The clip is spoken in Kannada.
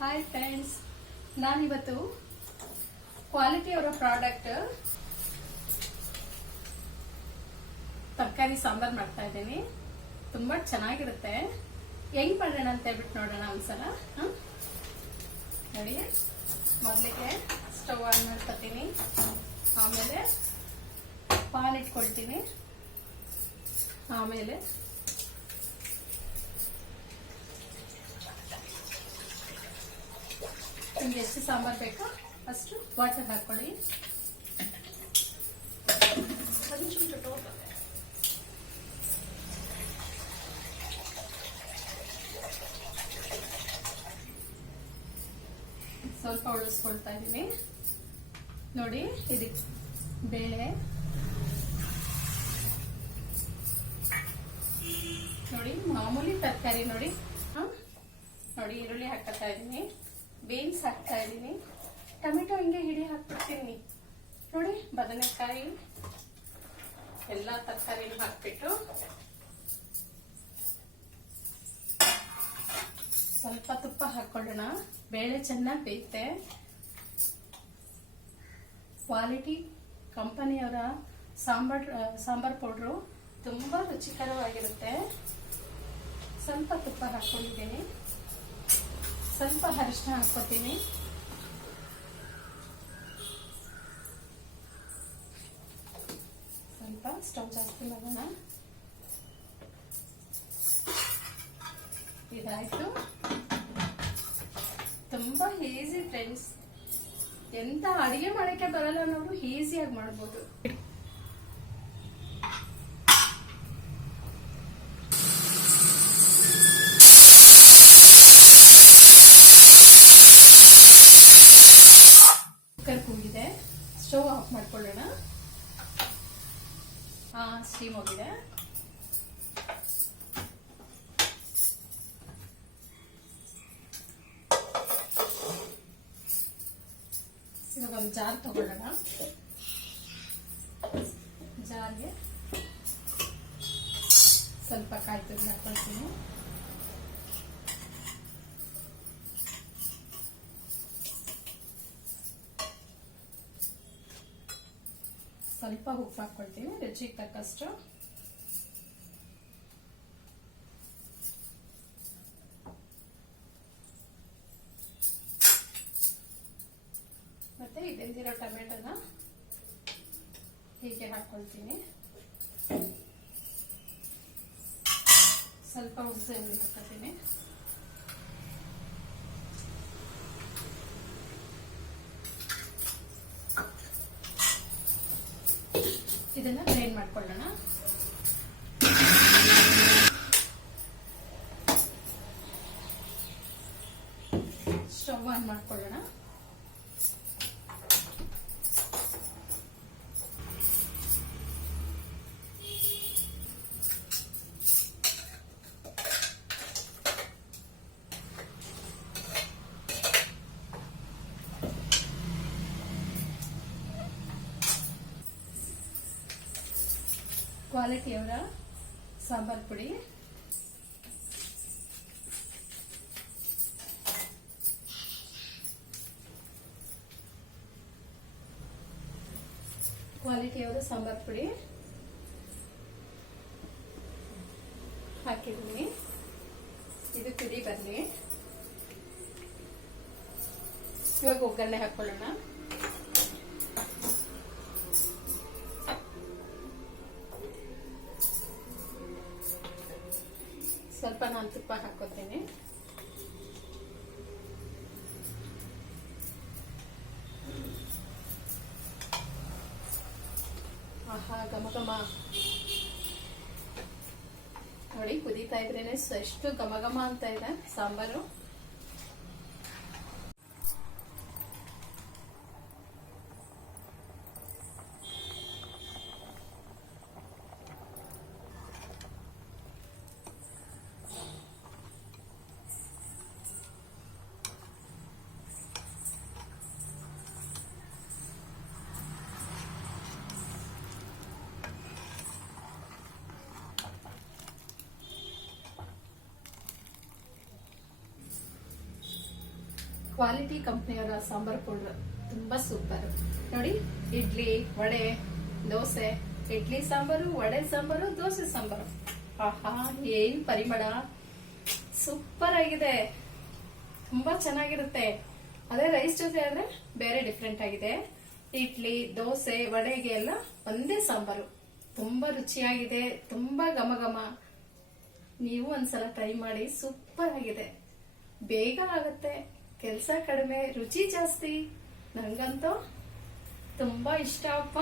ಹಾಯ್ ಫ್ರೆಂಡ್ಸ್, ನಾನಿವತ್ತು ಕ್ವಾಲಿಟಿ ಅವರ ಪ್ರಾಡಕ್ಟ್ ತರಕಾರಿ ಸಾಂಬಾರ್ ಮಾಡ್ತಾ ಇದ್ದೀನಿ. ತುಂಬಾ ಚೆನ್ನಾಗಿರುತ್ತೆ. ಹೆಂಗ್ ಮಾಡೋಣ ಅಂತ ಹೇಳ್ಬಿಟ್ಟು ನೋಡೋಣ ಒಂದ್ಸಲ. ನೋಡಿ, ಮೊದಲಿಗೆ ಸ್ಟವ್ ಆನ್ ಮಾಡ್ಕೊತೀನಿ. ಆಮೇಲೆ ಪಾನ್ ಇಟ್ಕೊಳ್ತೀನಿ. ಆಮೇಲೆ ನಿಮ್ಗೆ ಎಷ್ಟು ಸಾಂಬಾರ್ ಬೇಕೋ ಅಷ್ಟು ವಾಟರ್ ಹಾಕೊಳ್ಳಿ. ಸ್ವಲ್ಪ ಉಳಿಸ್ಕೊಳ್ತಾ ಇದ್ದೀನಿ. ನೋಡಿ, ಇದಕ್ಕೆ ಬೇಳೆ ನೋಡಿ, ಮಾಮೂಲಿ ತರಕಾರಿ ನೋಡಿ. ನೋಡಿ, ಈರುಳ್ಳಿ ಹಾಕ್ತಾ ಇದ್ದೀನಿ, ಬೀನ್ಸ್ ಹಾಕ್ತಾ ಇದ್ದೀನಿ, ಟೊಮೆಟೊ ಹಿಂಗೆ ಹಿಡಿ ಹಾಕ್ಬಿಡ್ತೀನಿ. ನೋಡಿ, ಬದನೆಕಾಯಿ ಎಲ್ಲ ತರಕಾರಿನೂ ಹಾಕ್ಬಿಟ್ಟು ಸ್ವಲ್ಪ ತುಪ್ಪ ಹಾಕೊಳ್ಳೋಣ. ಬೇಳೆ ಚೆನ್ನಾಗಿ ಬೇಯುತ್ತೆ. ಕ್ವಾಲಿಟಿ ಕಂಪನಿಯವರ ಸಾಂಬಾರ್ ಪೌಡ್ರು ತುಂಬಾ ರುಚಿಕರವಾಗಿರುತ್ತೆ. ಸ್ವಲ್ಪ ತುಪ್ಪ ಹಾಕೊಂಡಿದ್ದೀನಿ. ಸ್ವಲ್ಪ ಅರಿಶಿನ ಹಾಕ್ಕೊತೀನಿ. ಸ್ವಲ್ಪ ಸ್ಟವ್ ಜಾಸ್ತಿ ಮಾಡೋಣ. ಇದಾಯ್ತು. ತುಂಬಾ ಈಸಿ ಫ್ರೆಂಡ್ಸ್. ಎಂತ ಅಡಿಗೆ ಮಾಡಕ್ಕೆ ಬರಲ್ಲ ಅನ್ನೋರು ಈಸಿಯಾಗಿ ಮಾಡ್ಬೋದು. ಕುಕ್ಕರ್ ಕೂಗಿದೆ. ಸ್ಟವ್ ಆಫ್ ಮಾಡ್ಕೊಳ್ಳೋಣ. ಸ್ಟೀಮ್ ಹೋಗಿದೆ. ಇವಾಗ ಒಂದು ಜಾರ್ ತಗೊಳ್ಳೋಣ. ಜಾರ್ಗೆ ಸ್ವಲ್ಪ ಕಾಯಿ ತುರಿ ಹಾಕೊಳ್ತೀನಿ. ಸ್ವಲ್ಪ ಉಪ್ಪು ಹಾಕೊಳ್ತೀನಿ, ರುಚಿಗೆ ತಕ್ಕಷ್ಟು. ಮತ್ತೆ ಇದೆಂದಿರೋ ಟೊಮೆಟೊನ ಹೀಗೆ ಹಾಕೊಳ್ತೀನಿ. ಸ್ವಲ್ಪ ಹುಣಸೆ ಹುಳಿ ಹಾಕೊಳ್ತೀನಿ. ಇದನ್ನ ಗ್ರೈಂಡ್ ಮಾಡ್ಕೊಳ್ಳೋಣ. ಸ್ಟವ್ ಆನ್ ಮಾಡ್ಕೊಳ್ಳೋಣ. ಕ್ವಾಲಿಟಿಯವರ ಸಾಂಬಾರ್ ಪುಡಿ ಹಾಕಿದ್ದೀನಿ. ಇದು ಕುದಿ ಬರಲಿ. ಇವಾಗ ಒಗ್ಗರಣೆ ಹಾಕೊಳ್ಳೋಣ. ಸ್ವಲ್ಪ ನಾನು ತುಪ್ಪ ಹಾಕೋತೀನಿ. ಆಹಾ, ಘಮ ಘಮ. ನೋಡಿ, ಕುದೀತಾ ಇದ್ರೇನೆ ಎಷ್ಟು ಘಮ ಘಮ ಅಂತ ಇದೆ ಸಾಂಬಾರು. ಕ್ವಾಲಿಟಿ ಕಂಪ್ನಿಯವರ ಸಾಂಬಾರ್ ಪೌಡರ್ ತುಂಬಾ ಸೂಪರ್. ನೋಡಿ, ಇಡ್ಲಿ, ವಡೆ, ದೋಸೆ, ಇಡ್ಲಿ ಸಾಂಬಾರು, ವಡೆ ಸಾಂಬಾರು, ದೋಸೆ ಸಾಂಬಾರು. ಆಹಾ, ಏನ್ ಪರಿಮಳ, ಸೂಪರ್ ಆಗಿದೆ, ತುಂಬಾ ಚೆನ್ನಾಗಿರುತ್ತೆ. ಅದೇ ರೈಸ್ ಜೊತೆ ಆದ್ರೆ ಬೇರೆ ಡಿಫ್ರೆಂಟ್ ಆಗಿದೆ. ಇಡ್ಲಿ, ದೋಸೆ, ವಡೆಗೆ ಎಲ್ಲ ಒಂದೇ ಸಾಂಬಾರು. ತುಂಬಾ ರುಚಿಯಾಗಿದೆ, ತುಂಬಾ ಘಮ ಘಮ. ನೀವು ಒಂದ್ಸಲ ಟ್ರೈ ಮಾಡಿ, ಸೂಪರ್ ಆಗಿದೆ. ಬೇಗ ಆಗುತ್ತೆ, ಕೆಲಸ ಕಡಿಮೆ, ರುಚಿ ಜಾಸ್ತಿ. ನಂಗಂತೂ ತುಂಬಾ ಇಷ್ಟ ಅಪ್ಪ.